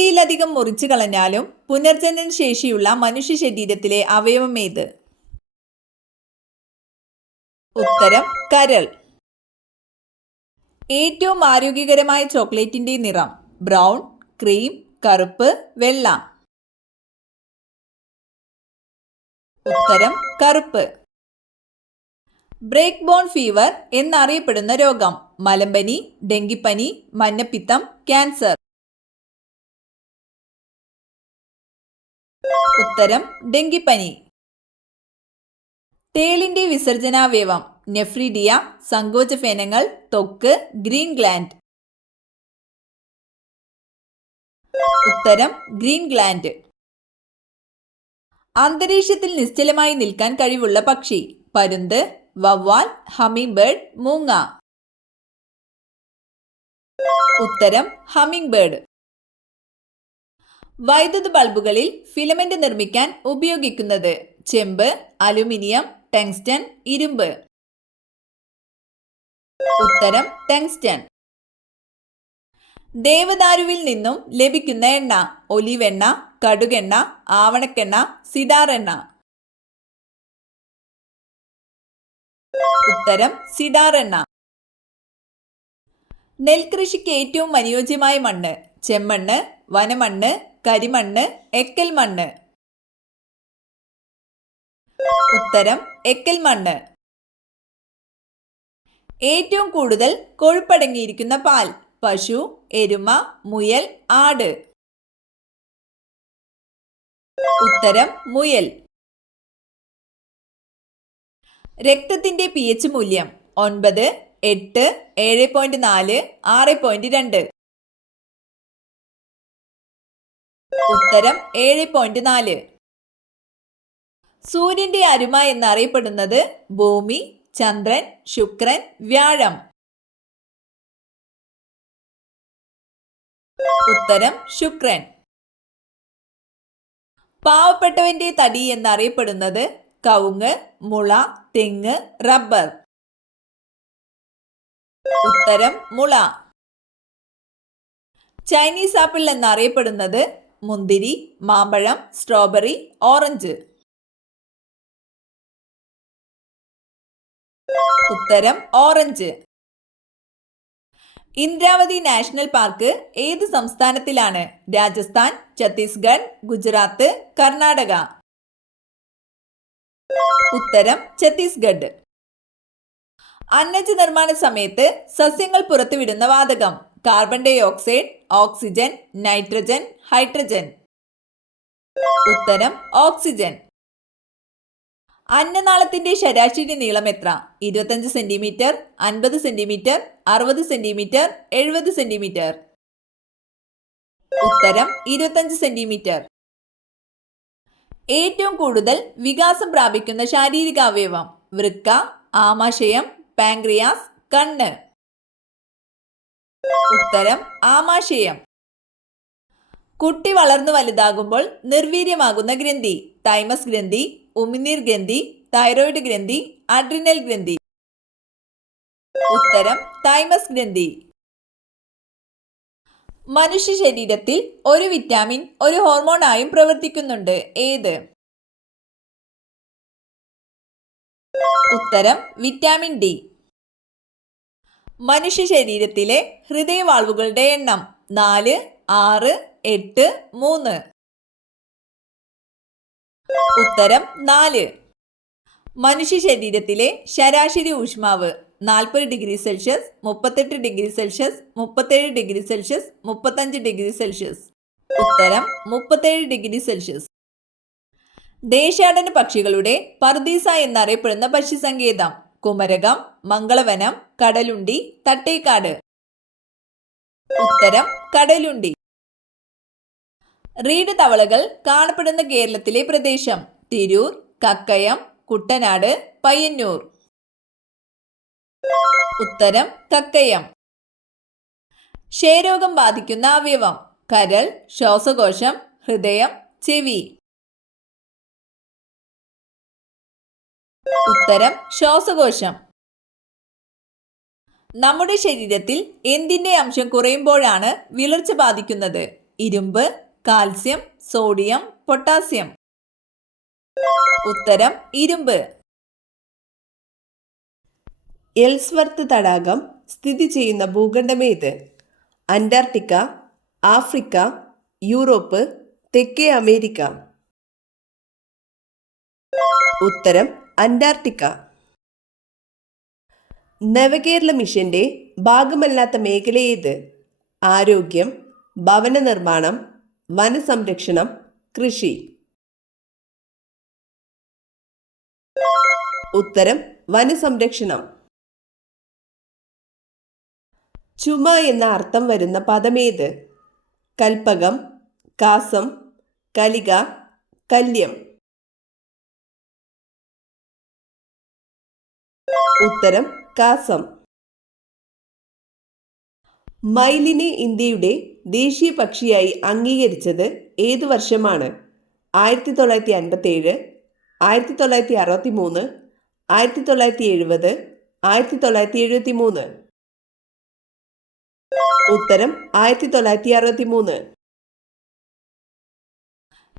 പകുതിയിലധികം മുറിച്ചു കളഞ്ഞാലും പുനർജനന ശേഷിയുള്ള മനുഷ്യ ശരീരത്തിലെ അവയവം ഏത്? ഉത്തരം കരൾ. ഏറ്റവും ആരോഗ്യകരമായ ചോക്ലേറ്റിന്റെ നിറം ബ്രൗൺ, ക്രീം, കറുപ്പ്, വെള്ള. ഉത്തരം കറുപ്പ്. ബ്രേക്ക് ബോൺ ഫീവർ എന്നറിയപ്പെടുന്ന രോഗം മലമ്പനി, ഡെങ്കിപ്പനി, മഞ്ഞപ്പിത്തം, ക്യാൻസർ. ഉത്തരം ഡെങ്കിപ്പനി. തേളിന്റെ വിസർജനാവയവം നെഫ്രീഡിയ, സങ്കോചഫേനങ്ങൾ, ത്വക്ക്, ഗ്രീൻ ഗ്ലാൻഡ്. ഉത്തരം ഗ്രീൻ ഗ്ലാൻഡ്. അന്തരീക്ഷത്തിൽ നിശ്ചലമായി നിൽക്കാൻ കഴിവുള്ള പക്ഷി പരുന്ത്, വവ്വാൽ, ഹമ്മിങ് ബേർഡ്, മൂങ്ങ. ഉത്തരം ഹമ്മിങ് ബേർഡ്. വൈദ്യുത ബൾബുകളിൽ ഫിലമെന്റ് നിർമ്മിക്കാൻ ഉപയോഗിക്കുന്നത് ചെമ്പ്, അലുമിനിയം, ടങ്സ്റ്റൺ, ഇരുമ്പ്. ഉത്തരം ടങ്സ്റ്റൺ. ദേവദാരുവിൽ നിന്നും ലഭിക്കുന്ന എണ്ണ ഒലിവ് എണ്ണ, കടുകെണ്ണ, ആവണക്കെണ്ണ, സിഡാർ എണ്ണ. ഉത്തരം സിഡാർ എണ്ണ. നെൽകൃഷിക്ക് ഏറ്റവും അനുയോജ്യമായ മണ്ണ് ചെമ്മണ്ണ്, വനമണ്ണ്, കരിമണ്ണ്, എക്കൽ മണ്ണ്. ഉത്തരം എക്കൽ മണ്ണ്. ഏറ്റവും കൂടുതൽ കൊഴുപ്പടങ്ങിയിരിക്കുന്ന പാൽ പശു, എരുമ, മുയൽ, ആട്. ഉത്തരം മുയൽ. രക്തത്തിന്റെ pH മൂല്യം 9, 8, 7.4, 6.2. ഉത്തരം 7.4. സൂര്യന്റെ അരുമ എന്നറിയപ്പെടുന്നത് ഭൂമി, ചന്ദ്രൻ, ശുക്രൻ, വ്യാഴം. ഉത്തരം ശുക്രൻ. പാവപ്പെട്ടവന്റെ തടി എന്നറിയപ്പെടുന്നത് കവുങ്ങ്, മുള, തെങ്ങ്, റബ്ബർ. ഉത്തരം മുള. ചൈനീസ് ആപ്പിൾ എന്നറിയപ്പെടുന്നത് മുന്തിരി, മാമ്പഴം, സ്ട്രോബെറി, ഓറഞ്ച്. ഉത്തരം ഓറഞ്ച്. ഇന്ദ്രാവതി നാഷണൽ പാർക്ക് ഏത് സംസ്ഥാനത്തിലാണ്? രാജസ്ഥാൻ, ഛത്തീസ്ഗഡ്, ഗുജറാത്ത്, കർണാടക. ഉത്തരം ഛത്തീസ്ഗഡ്. അന്നജ നിർമ്മാണ സമയത്ത് സസ്യങ്ങൾ പുറത്തുവിടുന്ന വാതകം carbon dioxide, oxygen, nitrogen, hydrogen. ഉത്തരം ഓക്സിജൻ. അന്നനാളത്തിന്റെ ശരാശരി നീളം എത്ര? 25 സെന്റിമീറ്റർ, 50 സെന്റിമീറ്റർ, 60 സെന്റിമീറ്റർ, 70 സെന്റിമീറ്റർ. ഉത്തരം 25 സെന്റിമീറ്റർ. ഏറ്റവും കൂടുതൽ വികാസം പ്രാപിക്കുന്ന ശാരീരിക അവയവം വൃക്ക, ആമാശയം, പാൻക്രിയാസ്, കണ്ണ്. ഉത്തരം ആമാശയം. കുട്ടി വളർന്നു വലുതാകുമ്പോൾ നിർവീര്യമാകുന്ന ഗ്രന്ഥി തൈമസ് ഗ്രന്ഥി, ഉമിനീർ ഗ്രന്ഥി, തൈറോയിഡ് ഗ്രന്ഥി, അഡ്രിനൽ ഗ്രന്ഥി. ഉത്തരം തൈമസ് ഗ്രന്ഥി. മനുഷ്യ ശരീരത്തിൽ ഒരു വിറ്റാമിൻ ഒരു ഹോർമോണായും പ്രവർത്തിക്കുന്നുണ്ട്. ഏത്? ഉത്തരം വിറ്റാമിൻ ഡി. മനുഷ്യ ശരീരത്തിലെ ഹൃദയവാൾവുകളുടെ എണ്ണം 4, 6, 8, 3. ഉത്തരം 4. മനുഷ്യ ശരീരത്തിലെ ശരാശരി ഊഷ്മാവ് 40 degree Celsius, 38 degree Celsius, 37 degree Celsius, 35 degree Celsius. ഉത്തരം 37 ഡിഗ്രി സെൽഷ്യസ്. ദേശാടന പക്ഷികളുടെ പർദീസ എന്നറിയപ്പെടുന്ന പക്ഷിസങ്കേതം കുമരകം, മംഗളവനം, കടലുണ്ടി, തട്ടേക്കാട്. ഉത്തരം കടലുണ്ടി. റീഡ് തവളകൾ കാണപ്പെടുന്ന കേരളത്തിലെ പ്രദേശം തിരൂർ, കക്കയം, കുട്ടനാട്, പയ്യന്നൂർ. ഉത്തരം കക്കയം. ക്ഷയരോഗം ബാധിക്കുന്ന അവയവം കരൾ, ശ്വാസകോശം, ഹൃദയം, ചെവി. ഉത്തരം ശ്വാസകോശം. നമ്മുടെ ശരീരത്തിൽ എന്തിന്റെ അംശം കുറയുമ്പോഴാണ് വിളർച്ച ബാധിക്കുന്നത്? ഇരുമ്പ്, കാൽസ്യം, സോഡിയം, പൊട്ടാസ്യം. ഉത്തരം ഇരുമ്പ്. എൽസ്വർത്ത് തടാകം സ്ഥിതി ചെയ്യുന്ന ഭൂഖണ്ഡമേത്? അന്റാർട്ടിക്ക, ആഫ്രിക്ക, യൂറോപ്പ്, തെക്കേ അമേരിക്ക. ഉത്തരം അന്റാർട്ടിക്ക. നവകേരള മിഷന്റെ ഭാഗമല്ലാത്ത മേഖല ഏത്? ആരോഗ്യം, ഭവന നിർമ്മാണം, വനസംരക്ഷണം, കൃഷി. ഉത്തരം വനസംരക്ഷണം. ചുമ എന്ന അർത്ഥം വരുന്ന പദമേത്? കൽപ്പകം, കാസം, കലിക, കല്യം. ഉത്തരം കാസം. മയിലിനെ ഇന്ത്യയുടെ ദേശീയ പക്ഷിയായി അംഗീകരിച്ചത് ഏതു വർഷമാണ്? 1957, 1963, 1970, 1973. ഉത്തരം 1963.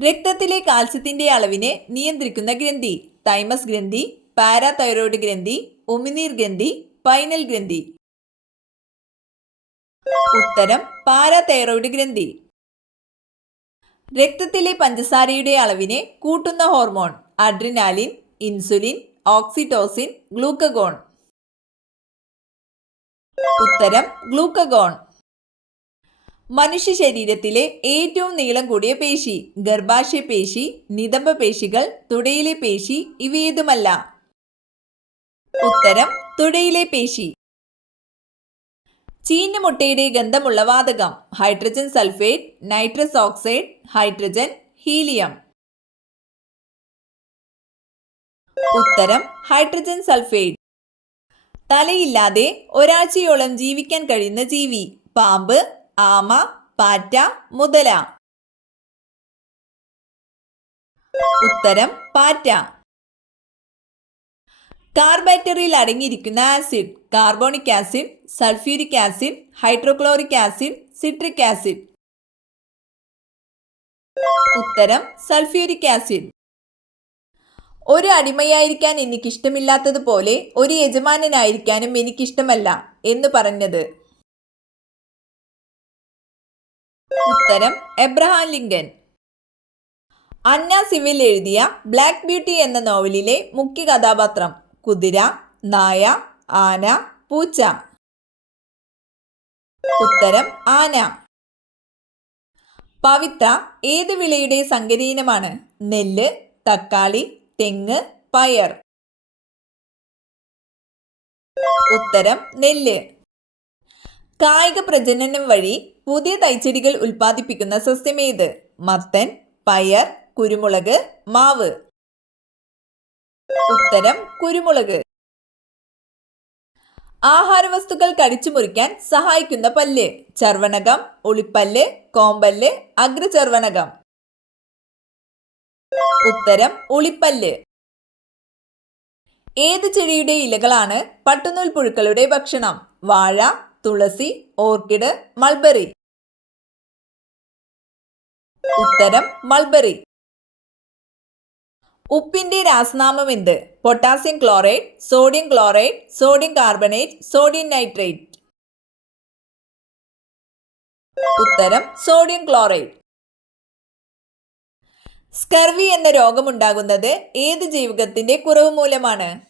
രക്തത്തിലെ കാൽസ്യത്തിന്റെ അളവിനെ നിയന്ത്രിക്കുന്ന ഗ്രന്ഥി? തൈമസ് ഗ്രന്ഥി, പാരാതൈറോയ്ഡ് ഗ്രന്ഥി, ഉമിനീർ ഗ്രന്ഥി, പൈനൽ ഗ്രന്ഥി. ഉത്തരം പാരാതൈറോയ്ഡ് ഗ്രന്ഥി. രക്തത്തിലെ പഞ്ചസാരയുടെ അളവിനെ കൂട്ടുന്ന hormone? Adrenaline, insulin, oxytocin, glucagon. ഉത്തരം ഗ്ലൂക്കഗോൺ. മനുഷ്യ ശരീരത്തിലെ ഏറ്റവും നീളം കൂടിയ പേശി? ഗർഭാശയ പേശി, നിതംബ പേശികൾ, തുടയിലെ പേശി, ഇവയേതുമല്ല? ഉത്തരം തുടയിലെ പേശി. ചീഞ്ഞുമുട്ടയുടെ ഗന്ധമുള്ള വാതകം? Hydrogen sulphate, nitrous oxide, hydrogen, helium. ഉത്തരം ഹൈഡ്രജൻ സൾഫേറ്റ്. തലയില്ലാതെ ഒരാഴ്ചയോളം ജീവിക്കാൻ കഴിയുന്ന ജീവി? പാമ്പ്, ആമ, പാറ്റ, മുതല. ഉത്തരം പാറ്റ. കാർബേറ്ററിൽ അടങ്ങിയിരിക്കുന്ന acid? Carbonic acid, sulphuric acid, hydrochloric acid, citric acid. ഉത്തരം സൾഫ്യൂരിക് ആസിഡ്. ഒരു അടിമയായിരിക്കാൻ എനിക്കിഷ്ടമില്ലാത്തതുപോലെ ഒരു യജമാനനായിരിക്കാനും എനിക്കിഷ്ടമല്ല എന്ന് പറഞ്ഞത്? ഉത്തരം എബ്രഹാം ലിങ്കൻ. അന്ന സിവിൽ എഴുതിയ ബ്ലാക്ക് ബ്യൂട്ടി എന്ന നോവലിലെ മുഖ്യ കഥാപാത്രം? കുതിര, നായ, ആന, പൂച്ച. ഉത്തരം ആന. പവിത്ര ഏത് വിളയുടെ സങ്കരയിനമാണ്? നെല്ല്, തക്കാളി, തെങ്ങ്, പയർ. ഉത്തരം നെല്ല്. കായിക പ്രജനനം വഴി പുതിയ തൈച്ചെടികൾ ഉൽപ്പാദിപ്പിക്കുന്ന സസ്യമേത്? മത്തൻ, പയർ, കുരുമുളക്, മാവ്. ഉത്തരം കുരുമുളക്. ആഹാരവസ്തുക്കൾ കടിച്ചു മുറിക്കാൻ സഹായിക്കുന്ന പല്ല്? ചർവണകം, ഒളിപ്പല്ല്, കോമ്പല്ല്, അഗ്രചർവണകം. ഉത്തരം ഒളിപ്പല്ല്. ഏത് ചെടിയുടെ ഇലകളാണ് പട്ടുനൂൽ പുഴുക്കളുടെ ഭക്ഷണം? വാഴ, തുളസി, ഓർക്കിഡ്, മൾബറി. ഉത്തരം മൾബറി. ഉപ്പിന്റെ രാസനാമം എന്ത്? Potassium chloride, sodium chloride, sodium carbonate, sodium nitrate. ഉത്തരം സോഡിയം ക്ലോറൈഡ്. സ്കർവി എന്ന രോഗമുണ്ടാകുന്നത് ഏത് ജൈവകത്തിന്റെ കുറവ് മൂലമാണ്?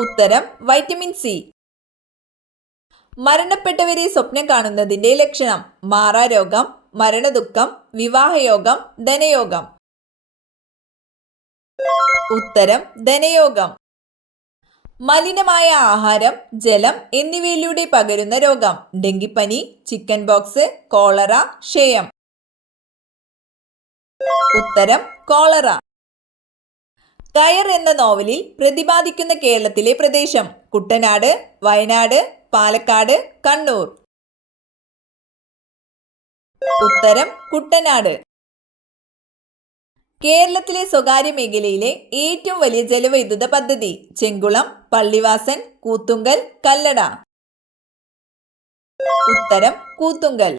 ഉത്തരം വൈറ്റമിൻ സി. മരണപ്പെട്ടവരെ സ്വപ്നം കാണുന്നതിന്റെ ലക്ഷണം? മാറാരോഗം, മരണദുഃഖം, വിവാഹയോഗം, ധനയോഗം. ഉത്തരം ധനയോഗം. മലിനമായ ആഹാരം, ജലം എന്നിവയിലൂടെ പകരുന്ന രോഗം? ഡെങ്കിപ്പനി, ചിക്കൻ ബോക്സ്, കോളറ, ക്ഷയം. ഉത്തരം കോളറ. കയർ എന്ന നോവലിൽ പ്രതിപാദിക്കുന്ന കേരളത്തിലെ പ്രദേശം? കുട്ടനാട്, വയനാട്, പാലക്കാട്, കണ്ണൂർ. ഉത്തരം കുട്ടനാട്. കേരളത്തിലെ സ്വകാര്യ മേഖലയിലെ ഏറ്റവും വലിയ ജലവൈദ്യുത പദ്ധതി? ചെങ്കുളം, പള്ളിവാസൻ, കൂത്തുങ്കൽ, കല്ലട. ഉത്തരം കൂത്തുങ്കൽ.